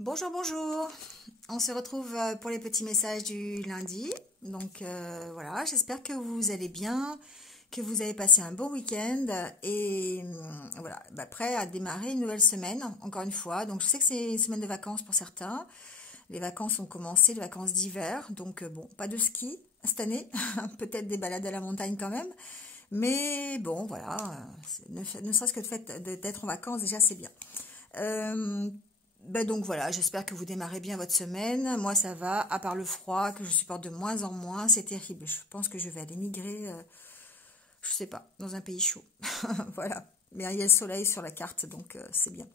Bonjour, bonjour. On se retrouve pour les petits messages du lundi. Donc voilà, j'espère que vous allez bien, que vous avez passé un bon week-end et voilà, prêt à démarrer une nouvelle semaine, encore une fois. Donc je sais que c'est une semaine de vacances pour certains. Les vacances ont commencé, les vacances d'hiver. Donc bon, pas de ski cette année, peut-être des balades à la montagne quand même. Mais bon, voilà, ne serait-ce que le fait d'être en vacances, déjà c'est bien. Euh, donc voilà, j'espère que vous démarrez bien votre semaine. Moi ça va, à part le froid que je supporte de moins en moins, c'est terrible. Je pense que je vais aller migrer, je sais pas, dans un pays chaud. Voilà. Mais il y a le soleil sur la carte, donc c'est bien.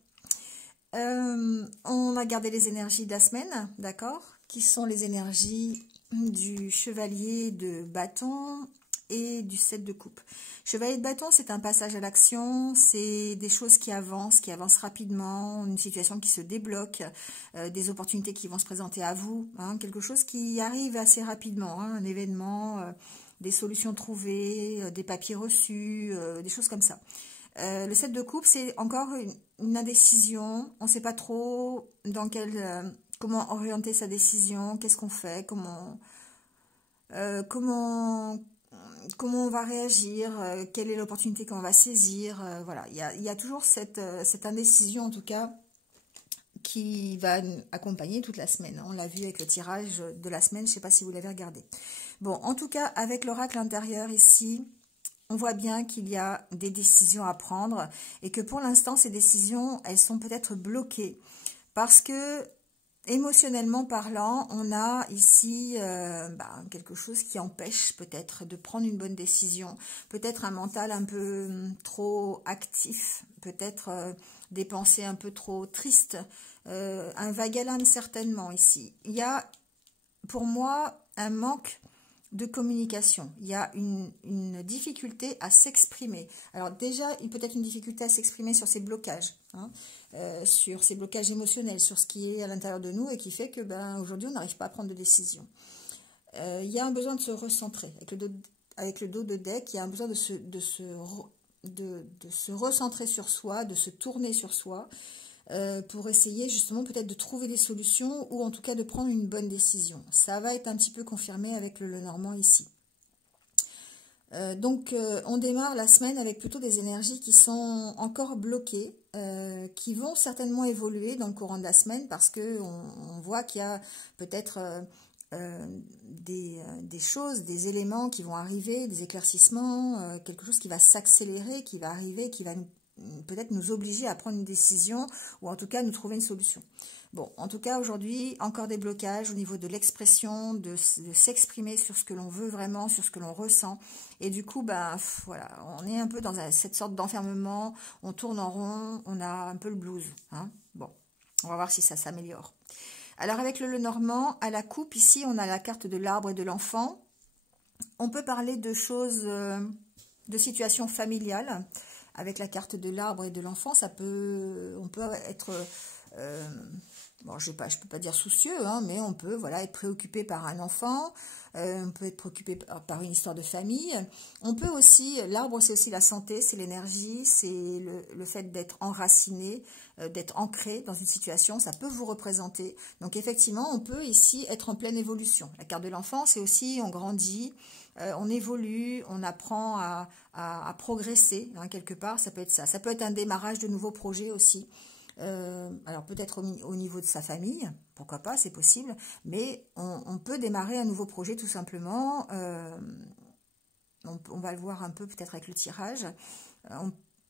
On a gardé les énergies de la semaine, d'accord? Qui sont les énergies du chevalier de bâton et du 7 de coupe. Chevalier de bâton, c'est un passage à l'action, c'est des choses qui avancent rapidement, une situation qui se débloque, des opportunités qui vont se présenter à vous, hein, quelque chose qui arrive assez rapidement, hein, un événement, des solutions trouvées, des papiers reçus, des choses comme ça. Le 7 de coupe, c'est encore une indécision. On ne sait pas trop comment orienter sa décision, qu'est-ce qu'on fait, euh, comment, comment on va réagir, quelle est l'opportunité qu'on va saisir. Voilà, il y a toujours cette indécision, en tout cas, qui va nous accompagner toute la semaine. On l'a vu avec le tirage de la semaine, je ne sais pas si vous l'avez regardé. Bon, en tout cas, avec l'oracle intérieur ici, on voit bien qu'il y a des décisions à prendre et que pour l'instant, ces décisions, elles sont peut-être bloquées parce que émotionnellement parlant, on a ici quelque chose qui empêche peut-être de prendre une bonne décision, peut-être un mental un peu trop actif, peut-être des pensées un peu trop tristes, un vague à l'âme certainement ici. Il y a pour moi un manque de communication. Il y a une difficulté à s'exprimer. Alors déjà, il peut être une difficulté à s'exprimer sur ces blocages, hein, sur ces blocages émotionnels, sur ce qui est à l'intérieur de nous et qui fait que aujourd'hui, on n'arrive pas à prendre de décision. Il y a un besoin de se recentrer. Avec le dos de deck, il y a un besoin de se recentrer sur soi, de se tourner sur soi, pour essayer justement peut-être de trouver des solutions ou en tout cas de prendre une bonne décision. Ça va être un petit peu confirmé avec le Lenormand ici. On démarre la semaine avec plutôt des énergies qui sont encore bloquées, qui vont certainement évoluer dans le courant de la semaine parce que on voit qu'il y a peut-être des choses, des éléments qui vont arriver, des éclaircissements, quelque chose qui va s'accélérer, qui va arriver, qui va peut-être nous obliger à prendre une décision ou en tout cas nous trouver une solution. Bon, en tout cas aujourd'hui, encore des blocages au niveau de l'expression, de s'exprimer sur ce que l'on veut vraiment, sur ce que l'on ressent. Et du coup, voilà, on est un peu dans cette sorte d'enfermement, on tourne en rond, on a un peu le blues, hein. Bon, on va voir si ça s'améliore. Alors avec le Lenormand, à la coupe, ici, on a la carte de l'arbre et de l'enfant. On peut parler de choses, de situations familiales. Avec la carte de l'arbre et de l'enfant, on peut être, bon, je peux pas dire soucieux, hein, mais on peut, voilà, être préoccupé par un enfant, on peut être préoccupé par une histoire de famille. On peut aussi, l'arbre c'est aussi la santé, c'est l'énergie, c'est le fait d'être enraciné, d'être ancré dans une situation, ça peut vous représenter. Donc effectivement, on peut ici être en pleine évolution. La carte de l'enfant, c'est aussi, on grandit, on évolue, on apprend à progresser, hein, quelque part, ça peut être ça. Ça peut être un démarrage de nouveaux projets aussi. Alors peut-être au niveau de sa famille, pourquoi pas, c'est possible, mais on peut démarrer un nouveau projet tout simplement. On va le voir un peu peut-être avec le tirage.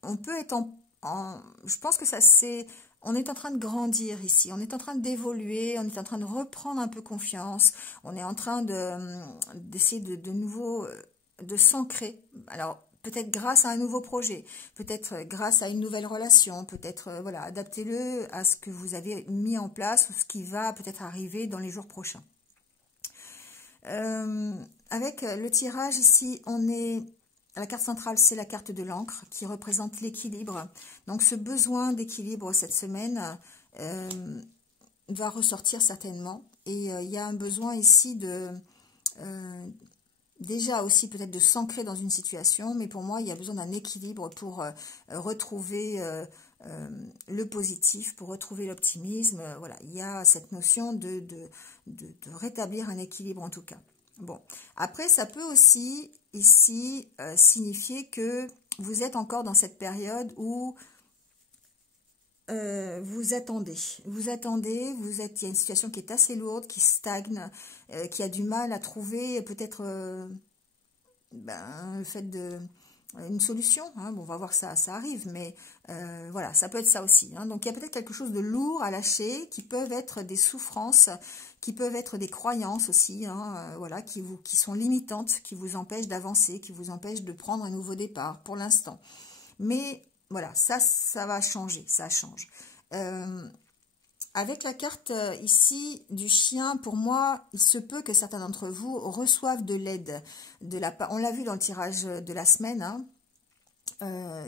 On peut être je pense que ça c'est... On est en train de grandir ici, on est en train d'évoluer, on est en train de reprendre un peu confiance, on est en train d'essayer de nouveau de s'ancrer. Alors peut-être grâce à un nouveau projet, peut-être grâce à une nouvelle relation, peut-être voilà, adaptez-le à ce que vous avez mis en place, ce qui va peut-être arriver dans les jours prochains. Avec le tirage ici, on est... La carte centrale, c'est la carte de l'encre qui représente l'équilibre. Donc ce besoin d'équilibre cette semaine va ressortir certainement. Et il y a un besoin ici déjà aussi peut-être de s'ancrer dans une situation, mais pour moi, il y a besoin d'un équilibre pour retrouver le positif, pour retrouver l'optimisme. Voilà, il y a cette notion de rétablir un équilibre en tout cas. Bon, après ça peut aussi ici signifier que vous êtes encore dans cette période où vous attendez, il y a une situation qui est assez lourde, qui stagne, qui a du mal à trouver peut-être le fait de une solution, hein. Bon, on va voir ça arrive, mais voilà, ça peut être ça aussi, hein. Donc il y a peut-être quelque chose de lourd à lâcher, qui peuvent être des souffrances, qui peuvent être des croyances aussi, hein, voilà, qui sont limitantes, qui vous empêchent d'avancer, qui vous empêchent de prendre un nouveau départ pour l'instant. Mais voilà, ça va changer, ça change. Avec la carte ici du chien, pour moi, il se peut que certains d'entre vous reçoivent de l'aide. On l'a vu dans le tirage de la semaine. Hein.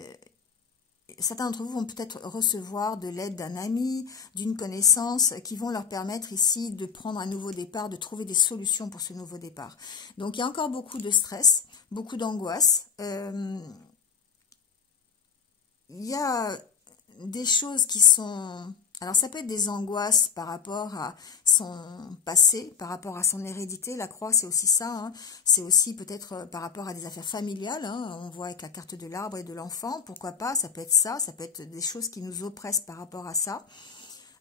Certains d'entre vous vont peut-être recevoir de l'aide d'un ami, d'une connaissance, qui vont leur permettre ici de prendre un nouveau départ, de trouver des solutions pour ce nouveau départ. Donc, il y a encore beaucoup de stress, beaucoup d'angoisse. Il y a des choses qui sont... Alors, ça peut être des angoisses par rapport à son passé, par rapport à son hérédité. La croix, c'est aussi ça. Hein. C'est aussi peut-être par rapport à des affaires familiales. Hein. On voit avec la carte de l'arbre et de l'enfant. Pourquoi pas? Ça peut être ça. Ça peut être des choses qui nous oppressent par rapport à ça.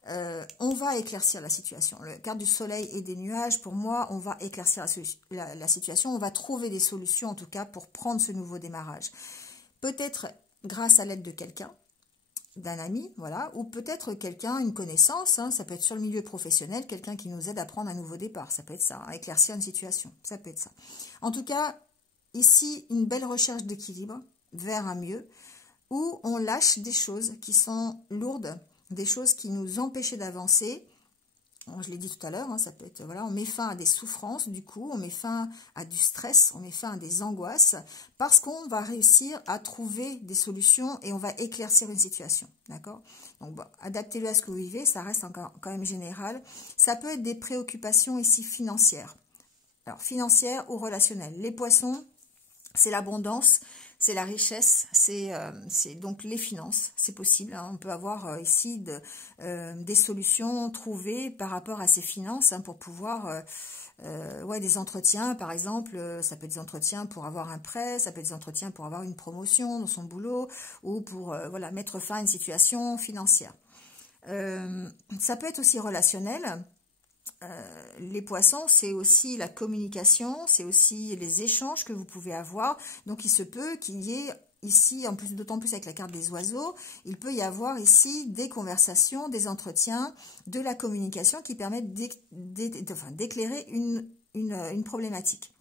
On va éclaircir la situation. La carte du soleil et des nuages, pour moi, on va éclaircir la situation. On va trouver des solutions, en tout cas, pour prendre ce nouveau démarrage. Peut-être grâce à l'aide de quelqu'un, d'un ami, voilà, ou peut-être quelqu'un, une connaissance, hein, ça peut être sur le milieu professionnel, quelqu'un qui nous aide à prendre un nouveau départ, ça peut être ça, hein, éclaircir une situation, ça peut être ça. En tout cas, ici, une belle recherche d'équilibre vers un mieux, où on lâche des choses qui sont lourdes, des choses qui nous empêchaient d'avancer. Je l'ai dit tout à l'heure, hein, ça peut être, voilà, on met fin à des souffrances, du coup, on met fin à du stress, on met fin à des angoisses, parce qu'on va réussir à trouver des solutions et on va éclaircir une situation, d'accord? Donc, bon, adaptez-le à ce que vous vivez, ça reste encore quand même général. Ça peut être des préoccupations ici financières. Alors, financières ou relationnelles. Les poissons, c'est l'abondance, c'est la richesse, c'est donc les finances, c'est possible. Hein. On peut avoir ici des solutions trouvées par rapport à ces finances, hein, pour pouvoir, des entretiens par exemple, ça peut être des entretiens pour avoir un prêt, ça peut être des entretiens pour avoir une promotion dans son boulot, ou pour voilà, mettre fin à une situation financière. Ça peut être aussi relationnel. Les poissons, c'est aussi la communication, c'est aussi les échanges que vous pouvez avoir. Donc, il se peut qu'il y ait ici, en plus, d'autant plus avec la carte des oiseaux, il peut y avoir ici des conversations, des entretiens, de la communication qui permettent d'éclairer une problématique.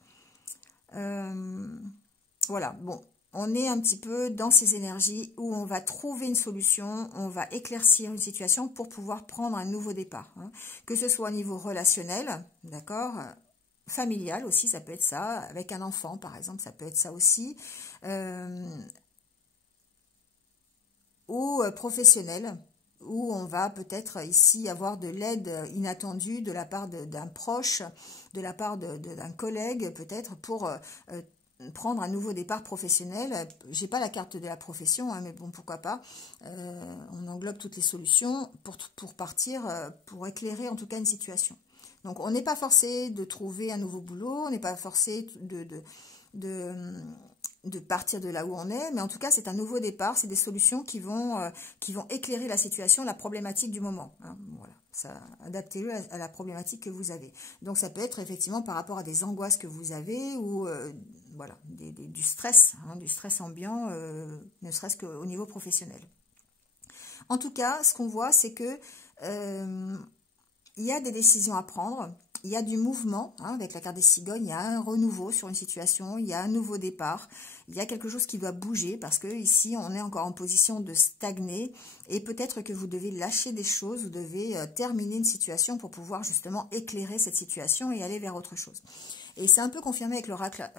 Voilà, bon. On est un petit peu dans ces énergies où on va trouver une solution, on va éclaircir une situation pour pouvoir prendre un nouveau départ. Hein. Que ce soit au niveau relationnel, d'accord, familial aussi, ça peut être ça, avec un enfant par exemple, ça peut être ça aussi, ou professionnel, où on va peut-être ici avoir de l'aide inattendue de la part d'un proche, de la part d'un collègue peut-être pour... prendre un nouveau départ professionnel. J'ai pas la carte de la profession, hein, mais bon, pourquoi pas. On englobe toutes les solutions pour partir, pour éclairer en tout cas une situation. Donc, on n'est pas forcé de trouver un nouveau boulot, on n'est pas forcé de partir de là où on est, mais en tout cas, c'est un nouveau départ, c'est des solutions qui vont éclairer la situation, la problématique du moment. Hein, voilà. Adaptez-le à la problématique que vous avez. Donc, ça peut être effectivement par rapport à des angoisses que vous avez ou voilà, du stress, hein, du stress ambiant, ne serait-ce qu'au niveau professionnel. En tout cas, ce qu'on voit, c'est que il y a des décisions à prendre, il y a du mouvement, hein, avec la carte des cigognes, il y a un renouveau sur une situation, il y a un nouveau départ, il y a quelque chose qui doit bouger parce que ici on est encore en position de stagner et peut-être que vous devez lâcher des choses, vous devez terminer une situation pour pouvoir justement éclairer cette situation et aller vers autre chose. Et c'est un peu confirmé avec l'oracle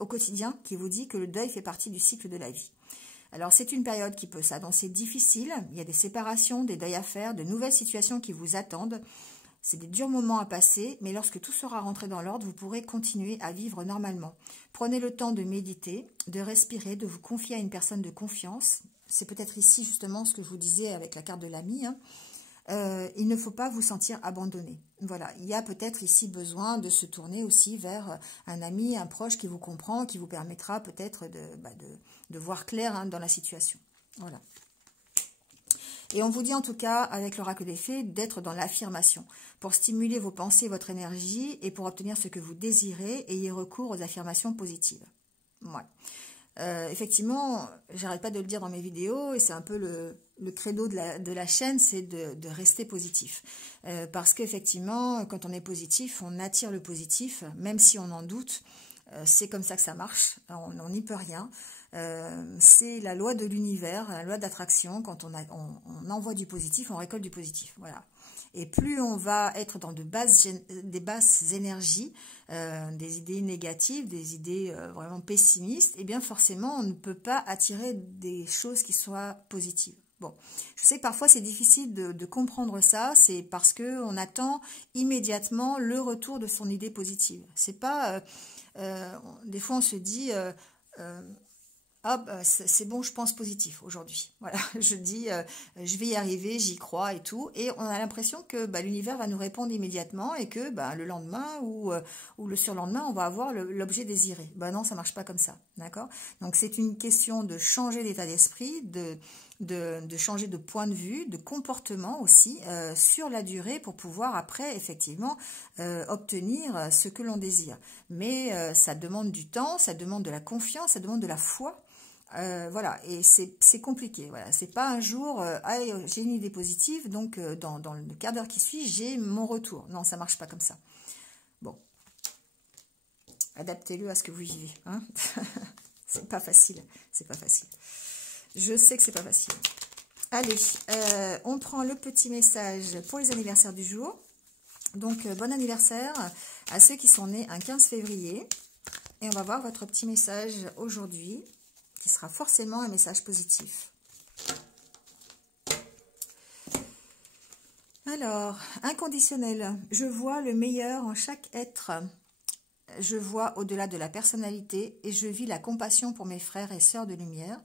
au quotidien qui vous dit que le deuil fait partie du cycle de la vie. Alors, c'est une période qui peut s'annoncer difficile. Il y a des séparations, des deuils à faire, de nouvelles situations qui vous attendent. C'est des durs moments à passer, mais lorsque tout sera rentré dans l'ordre, vous pourrez continuer à vivre normalement. Prenez le temps de méditer, de respirer, de vous confier à une personne de confiance, c'est peut-être ici justement ce que je vous disais avec la carte de l'ami, hein. Il ne faut pas vous sentir abandonné. Voilà, il y a peut-être ici besoin de se tourner aussi vers un ami, un proche qui vous comprend, qui vous permettra peut-être de voir clair, hein, dans la situation. Voilà. Et on vous dit en tout cas, avec l'oracle des fées, d'être dans l'affirmation. Pour stimuler vos pensées, votre énergie, et pour obtenir ce que vous désirez, ayez recours aux affirmations positives. Ouais. Effectivement, j'arrête pas de le dire dans mes vidéos, et c'est un peu le credo de la chaîne, c'est de rester positif. Parce qu'effectivement, quand on est positif, on attire le positif, même si on en doute. C'est comme ça que ça marche, on n'y peut rien. C'est la loi de l'univers, la loi d'attraction. Quand on envoie du positif, on récolte du positif. Voilà. Et plus on va être dans des basses énergies, des idées négatives, des idées vraiment pessimistes, et bien forcément, on ne peut pas attirer des choses qui soient positives. Bon, je sais que parfois c'est difficile de comprendre ça, c'est parce qu'on attend immédiatement le retour de son idée positive. C'est pas... des fois on se dit... ah, c'est bon, je pense positif aujourd'hui. Voilà, je dis, je vais y arriver, j'y crois et tout. Et on a l'impression que l'univers va nous répondre immédiatement et que le lendemain ou le surlendemain, on va avoir l'objet désiré. Non, ça marche pas comme ça, d'accord? Donc, c'est une question de changer d'état d'esprit, de changer de point de vue, de comportement aussi, sur la durée pour pouvoir après, effectivement, obtenir ce que l'on désire. Mais ça demande du temps, ça demande de la confiance, ça demande de la foi. Voilà, et c'est compliqué. Voilà, c'est pas un jour, j'ai une idée positive, donc dans le quart d'heure qui suit, j'ai mon retour. Non, ça marche pas comme ça. Bon, adaptez-le à ce que vous vivez. Hein. C'est pas facile, c'est pas facile. Je sais que c'est pas facile. Allez, on prend le petit message pour les anniversaires du jour. Donc, bon anniversaire à ceux qui sont nés un 15 février. Et on va voir votre petit message aujourd'hui, qui sera forcément un message positif. Alors, inconditionnel. Je vois le meilleur en chaque être. Je vois au-delà de la personnalité et je vis la compassion pour mes frères et sœurs de lumière.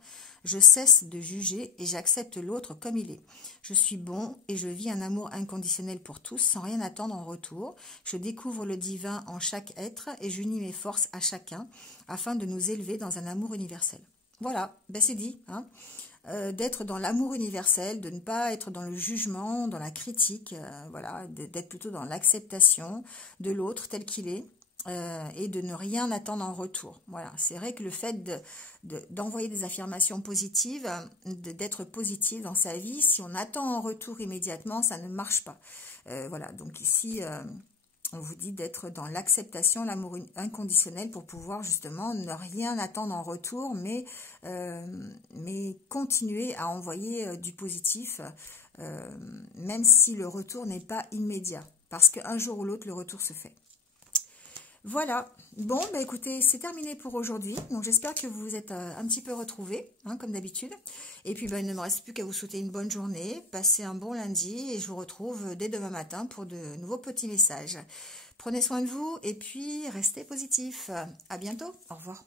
Je cesse de juger et j'accepte l'autre comme il est. Je suis bon et je vis un amour inconditionnel pour tous sans rien attendre en retour. Je découvre le divin en chaque être et j'unis mes forces à chacun afin de nous élever dans un amour universel. Voilà, c'est dit, hein. D'être dans l'amour universel, de ne pas être dans le jugement, dans la critique, voilà, d'être plutôt dans l'acceptation de l'autre tel qu'il est. Et de ne rien attendre en retour. Voilà, c'est vrai que le fait d'envoyer des affirmations positives, d'être positif dans sa vie, si on attend en retour immédiatement, ça ne marche pas. Voilà, donc ici, on vous dit d'être dans l'acceptation, l'amour inconditionnel pour pouvoir justement ne rien attendre en retour, mais continuer à envoyer du positif, même si le retour n'est pas immédiat, parce qu'un jour ou l'autre, le retour se fait. Voilà, bon, écoutez, c'est terminé pour aujourd'hui. Donc, j'espère que vous vous êtes un petit peu retrouvés, hein, comme d'habitude. Et puis, il ne me reste plus qu'à vous souhaiter une bonne journée, passez un bon lundi et je vous retrouve dès demain matin pour de nouveaux petits messages. Prenez soin de vous et puis restez positifs. À bientôt, au revoir.